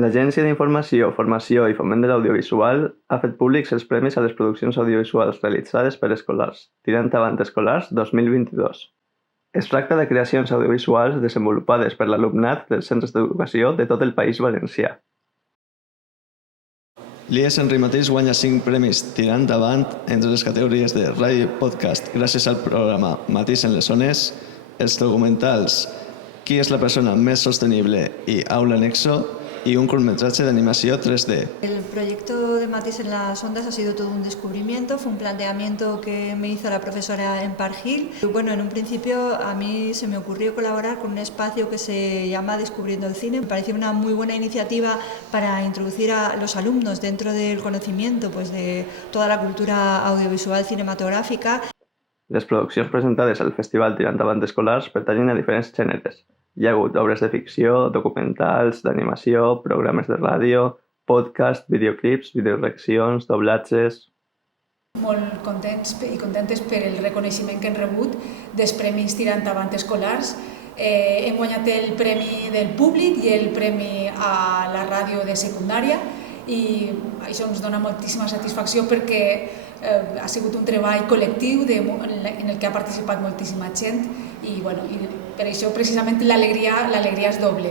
L'Agència d'Informació, Formació i Foment de l'Audiovisual ha fet públics els premis a les produccions audiovisuals realitzades per escolars, Tirant Avant Escolars 2022. Es tracta de creacions audiovisuals desenvolupades per l'alumnat dels centres d'educació de tot el País Valencià. L'IES Henry Matís guanya 5 premis Tirant Avant entre les categories de ràdio i podcast gràcies al programa Matís en les Zones, els documentals Qui és la persona més sostenible i Aula Nexo y un cortometraje de animación 3D. El proyecto de Matís en las Ondas ha sido todo un descubrimiento, fue un planteamiento que me hizo la profesora Empar Gil. Bueno, en un principio a mí se me ocurrió colaborar con un espacio que se llama Descubriendo el Cine. Me pareció una muy buena iniciativa para introducir a los alumnos dentro del conocimiento pues, de toda la cultura audiovisual cinematográfica. Les produccions presentades al Festival Tirant Avant Escolars pertanyen a diferents gèneres. Hi ha hagut obres de ficció, documentals, d'animació, programes de ràdio, podcast, videoclips, videoreaccions, doblatges... Molt contents i contentes per el reconeixement que hem rebut dels Premis Tirant Avant Escolars. Hem guanyat el premi del públic i el premi a la ràdio de secundària i això ens dona moltíssima satisfacció perquè ha sigut un treball col·lectiu en el que ha participat moltíssima gent i per això precisament l'alegria és doble.